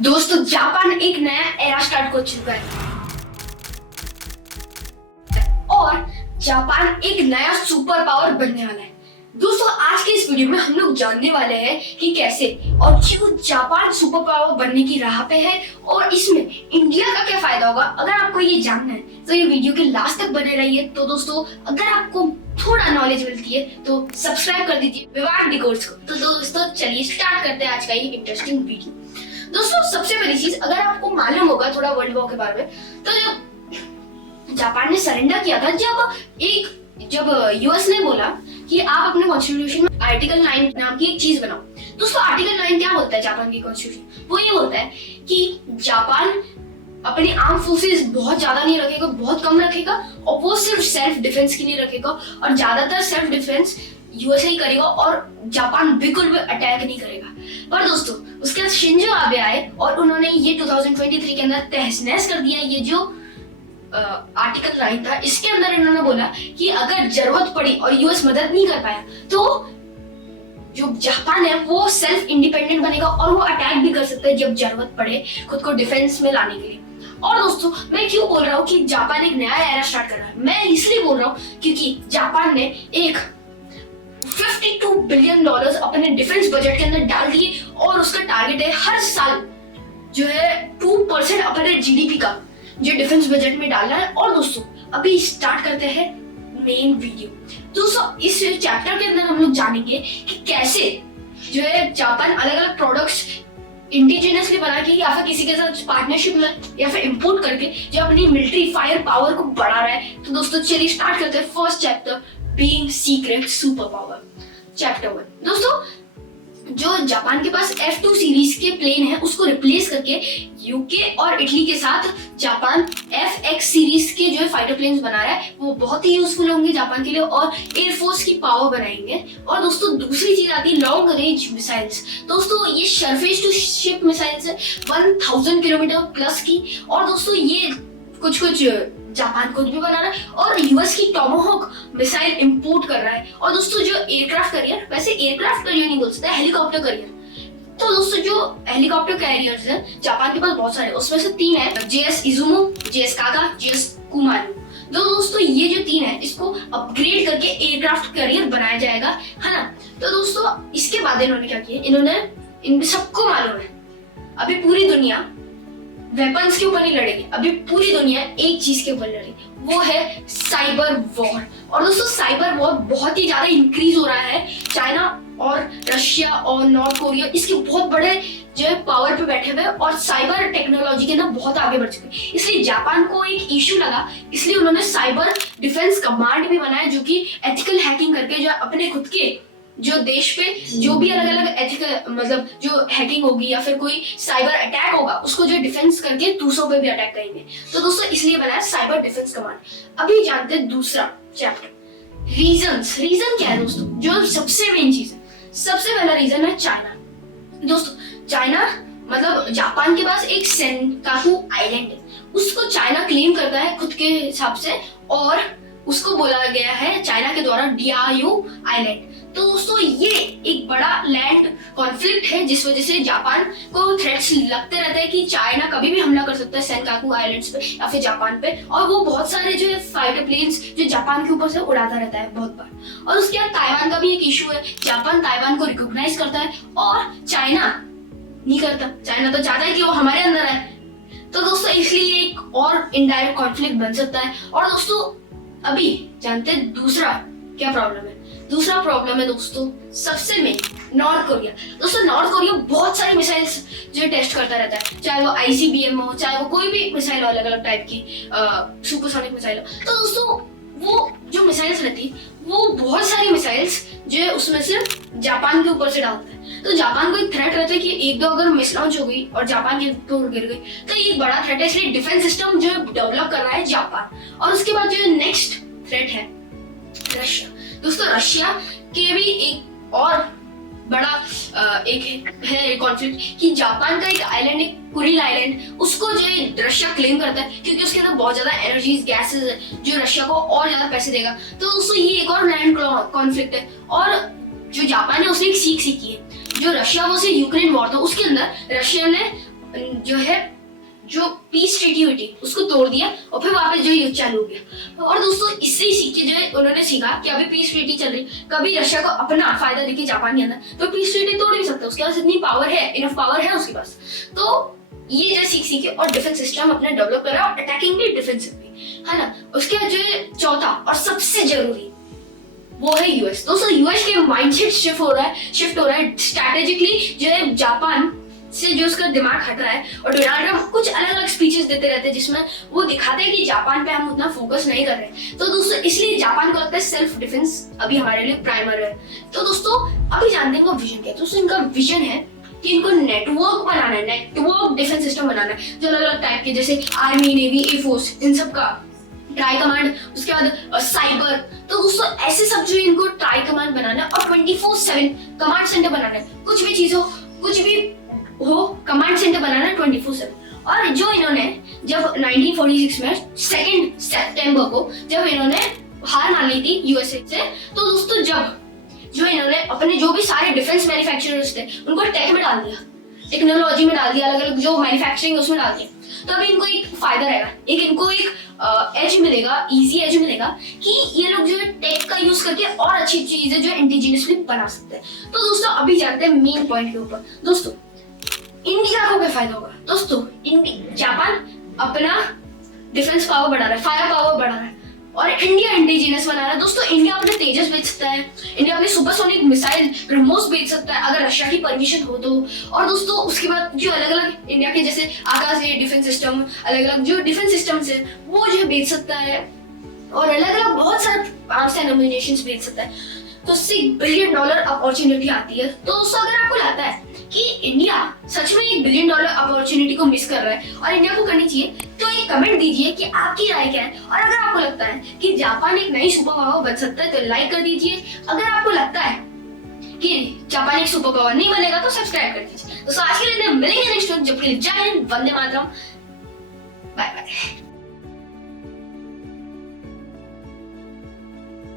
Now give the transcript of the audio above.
दोस्तों जापान एक नया एरा स्टार्ट कर चुका है और जापान एक नया सुपर पावर बनने वाला है। दोस्तों आज के इस वीडियो में हम लोग जानने वाले हैं कि कैसे और क्यों जापान सुपर पावर बनने की राह पे है और इसमें इंडिया का क्या फायदा होगा। अगर आपको ये जानना है तो ये वीडियो के लास्ट तक बने रहिए। तो दोस्तों अगर आपको थोड़ा नॉलेज मिलती है तो सब्सक्राइब कर दीजिए विवाद डिकोड्स को। तो दोस्तों चलिए स्टार्ट करते हैं आज का ये इंटरेस्टिंग वीडियो। दोस्तों सबसे पहली चीज, अगर आपको मालूम होगा थोड़ा वर्ल्ड वॉर के बारे में, तो जब जापान ने सरेंडर किया था, जब यूएस ने बोला कि आप अपने कॉन्स्टिट्यूशन में आर्टिकल 9 नाम की एक चीज बनाओ। दोस्तों आर्टिकल 9 क्या होता है जापान की कॉन्स्टिट्यूशन? वो ये होता है कि जापान अपनी आर्म फोर्सेस बहुत ज्यादा नहीं रखेगा, बहुत कम रखेगा, और वो सिर्फ सेल्फ डिफेंस के लिए रखेगा और ज्यादातर सेल्फ डिफेंस यूएसए ही करेगा और जापान बिल्कुल भी अटैक नहीं करेगा। पर दोस्तों उसके बाद शिंजो आबे आए और उन्होंने ये 2023 के अंदर तहस नहस कर दिया। ये जो आर्टिकल 9 था, इसके अंदर इन्होंने बोला कि अगर जरूरत पड़ी और यूएस मदद नहीं कर पाया तो जो जापान है वो सेल्फ इंडिपेंडेंट बनेगा और वो अटैक भी कर सकता है जब जरूरत पड़े खुद को डिफेंस में लाने के लिए। और दोस्तों मैं क्यों बोल रहा हूँ कि जापान एक नया एरा स्टार्ट कर रहा है? मैं इसलिए बोल रहा हूँ क्योंकि जापान ने एक $52 बिलियन अपने डिफेंस बजट के अंदर डाल दिए और उसका टारगेट है हर साल जो है 2% अपने जीडीपी का जो डिफेंस बजट में डालना है। और दोस्तों अभी स्टार्ट करते हैं मेन वीडियो। दोस्तों इस चैप्टर के अंदर हम लोग जानेंगे कि कैसे जो है जापान अलग अलग प्रोडक्ट्स इंडिजिनियसली बना के या फिर किसी के साथ पार्टनरशिप में या फिर इंपोर्ट करके जो अपनी मिलिट्री फायर पावर को बढ़ा रहा है। तो दोस्तों चलिए स्टार्ट करते हैं first chapter, being secret super power. Chapter 1। दोस्तों जो जापान के पास F2 सीरीज के प्लेन है उसको रिप्लेस करके यूके और इटली के साथ जापान FX सीरीज के जो फाइटर प्लेन्स बना रहा है, वो बहुत ही यूजफुल होंगे जापान के लिए और एयरफोर्स की पावर बनाएंगे। और दोस्तों दूसरी चीज आती है लॉन्ग रेंज मिसाइल्स। दोस्तों ये सरफेस टू शिप मिसाइल्स है 1000 किलोमीटर प्लस की। और दोस्तों ये कुछ जापान खुद भी बना रहा है और यूएस की टॉमाहोक मिसाइल इंपोर्ट कर रहा है। और दोस्तों जो एयरक्राफ्ट करियर, वैसे एयरक्राफ्ट करियर नहीं बोल सकते, हेलीकॉप्टर करियर। तो दोस्तों जो हेलीकॉप्टर कैरियर्स हैं जापान के पास बहुत सारे, उसमें से 3 है, जेएस इजुमो, जेएस कागा, जेएस कुमारू। दोस्तों ये जो 3 है इसको अपग्रेड करके एयरक्राफ्ट करियर बनाया जाएगा, है ना। तो दोस्तों इसके बाद इन्होंने क्या किया, इन सबको मालूम है अभी पूरी दुनिया वेपन्स के ऊपर नहीं लड़ेगी, अभी पूरी दुनिया एक चीज के ऊपर लड़ेगी, वो है साइबर वॉर। और दोस्तों साइबर वॉर बहुत ही ज्यादा इंक्रीज हो रहा है। चाइना और रशिया और नॉर्थ कोरिया इसके बहुत बड़े जो है पावर पे बैठे हुए और साइबर टेक्नोलॉजी के अंदर बहुत आगे बढ़ चुके हैं। इसलिए जापान को एक इश्यू लगा, इसलिए उन्होंने साइबर डिफेंस कमांड भी बनाया जो कि एथिकल हैकिंग करके जो अपने खुद के जो देश पे जो भी अलग अलग एथिकल मतलब जो हैकिंग होगी या फिर कोई साइबर अटैक होगा उसको जो डिफेंस करके दूसरों पे भी अटैक करेंगे। तो दोस्तों इसलिए बनाया साइबर डिफेंस कमांड। अभी जानते हैं दूसरा चैप्टर, रीजन क्या है। दोस्तों जो सबसे मेन चीज है, सबसे पहला रीजन है चाइना। दोस्तों चाइना मतलब जापान के पास एक सेनकाकू आइलैंड है, उसको चाइना क्लेम करता है खुद के हिसाब से और उसको बोला गया है चाइना के द्वारा डियाओ आइलैंड। तो दोस्तों ये एक बड़ा लैंड कॉन्फ्लिक्ट है जिस वजह से जापान को थ्रेट्स लगते रहते हैं कि चाइना कभी भी हमला कर सकता है सेनकाकू आइलैंड्स पे या फिर जापान पे। और वो बहुत सारे जो है फाइटर प्लेन्स जो जापान के ऊपर से उड़ाता रहता है बहुत बार। और उसके बाद ताइवान का भी एक इशू है, जापान ताइवान को रिकॉग्नाइज करता है और चाइना नहीं करता। चाइना तो चाहता है कि वो हमारे अंदर है। तो दोस्तों इसलिए एक और इनडायरेक्ट कॉन्फ्लिक्ट बन सकता है। और दोस्तों अभी जानते हैं दूसरा क्या प्रॉब्लम है। दूसरा प्रॉब्लम है दोस्तों सबसे मेन नॉर्थ कोरिया। दोस्तों नॉर्थ कोरिया बहुत सारी मिसाइल्स जो टेस्ट करता रहता है, चाहे वो आईसीबीएम हो, चाहे वो कोई भी मिसाइल हो अलग अलग टाइप की सुपरसोनिक मिसाइल हो। तो दोस्तों वो जो मिसाइल्स रहती वो बहुत सारी मिसाइल्स जो है उसमें से जापान के ऊपर से डालता है। तो जापान को एक थ्रेट रहता है कि एक दो अगर मिस लॉन्च हो गई और जापान के ऊपर गिर गई तो ये एक बड़ा थ्रेट है। इसलिए डिफेंस सिस्टम जो है डेवलप कर रहा है जापान। और उसके बाद जो नेक्स्ट थ्रेट है रशिया। दोस्तों रशिया के भी एक और बड़ा एक है कॉन्फ्लिक्ट कि जापान का एक आइलैंड, एक कुरिल आइलैंड, उसको जो है रशिया क्लेम करता है क्योंकि उसके अंदर बहुत ज्यादा एनर्जीज गैसेस है जो रशिया को और ज्यादा पैसे देगा। तो दोस्तों ये एक और लैंड कॉन्फ्लिक्ट है। और जो जापान है उसने एक सीख सीखी है, जो रशिया वो से यूक्रेन वॉर था उसके अंदर रशिया ने जो है जो पीस ट्रीटी हुई थी उसको तोड़ दिया और फिर वापस जो युद्ध चालू हो गया। और दोस्तों इससे ही सीख के जो है उन्होंने सीखा कि अभी पीस ट्रीटी चल रही, कभी रशिया को अपना फायदा देके जापान नहीं आता तो पीस ट्रीटी तोड़ नहीं सकता, उसके पास इतनी पावर है, इनफ पावर है उसके पास। तो ये जो सीख सीखे और डिफेंस सिस्टम अपना डेवलप करा और अटैकिंग भी डिफेंसिव भी, है ना। उसके बाद जो है चौथा और सबसे जरूरी वो है यूएस। दोस्तों यूएस के माइंडसेट शिफ्ट हो रहा है स्ट्रैटेजिकली, जो है जापान से जो उसका दिमाग हट रहा है। और डोनाल्ड ट्रम्प कुछ अलग अलग स्पीचेस देते रहते हैं जिसमें वो दिखाते हैं कि जापान पे हम उतना फोकस नहीं कर रहे। तो दोस्तों इसलिए जापान को लगता है सेल्फ डिफेंस अभी हमारे लिए प्राइमर है। तो दोस्तों अभी जानते हैं इनका विजन क्या है। दोस्तों इनका विजन है कि इनको नेटवर्क बनाना है, नेटवर्क डिफेंस सिस्टम बनाना है जो अलग अलग टाइप के, जैसे आर्मी, नेवी, एयरफोर्स, इन सब का ट्राई कमांड, उसके बाद साइबर। तो दोस्तों ऐसे सब जो इनको ट्राई कमांड बनाना है और 24/7 कमांड सेंटर बनाना है। कुछ भी चीज हो, कुछ भी हो, कमांड सेंटर बनाना है 24/7। और जो इन्होंने जब 1946 में 2 सितंबर को जब इन्होंने हार मान ली थी यूएसए से, तो दोस्तों जब जो इन्होंने अपने जो भी सारे डिफेंस मैन्युफैक्चरर्स थे उनको टेक में डाल दिया, टेक्नोलॉजी में डाल दिया, अलग अलग जो मैन्युफैक्चरिंग उसमें डाल दिया। तो अभी इनको एक फायदा रहेगा, इनको एक एज मिलेगा, इजी एज मिलेगा कि ये लोग जो है टेक का यूज करके और अच्छी चीजें जो इंडिजिनियसली बना सकते हैं। तो दोस्तों अभी जानते हैं मेन पॉइंट के ऊपर। दोस्तों इंडिया को क्या फायदा होगा। दोस्तों जापान अपना डिफेंस पावर बढ़ा रहा है, फायर पावर बढ़ा रहा है और इंडिया इंडिजिनियस बना रहा है। दोस्तों इंडिया अपने तेजस बेच सकता है, इंडिया अपने सुपरसोनिक मिसाइल ब्रह्मोस बेच सकता है अगर रशिया की परमिशन हो तो। और दोस्तों उसके बाद जो अलग अलग इंडिया के जैसे आकाश डिफेंस सिस्टम, अलग अलग जो डिफेंस सिस्टम्स है वो जो बेच सकता है और अलग अलग बहुत सारे आर्म्स एंड एम्युनिशंस बेच सकता है। तो $6 बिलियन अपॉर्चुनिटी आती है। तो दोस्तों अगर आपको लगता है कि इंडिया सच में $1 बिलियन अपॉर्चुनिटी को मिस कर रहा है और इंडिया को करनी चाहिए, तो एक कमेंट दीजिए कि आपकी राय क्या है। और अगर आपको लगता है कि जापान एक नई सुपर पावर बन सकता है तो लाइक कर दीजिए। अगर आपको लगता है कि जापान एक सुपर पावर नहीं बनेगा तो सब्सक्राइब कर दीजिए। तो आज के लिए मिलेंगे नेक्स्ट वीडियो, जब के लिए जय हिंद, वंदे मातरम, बाय बाय।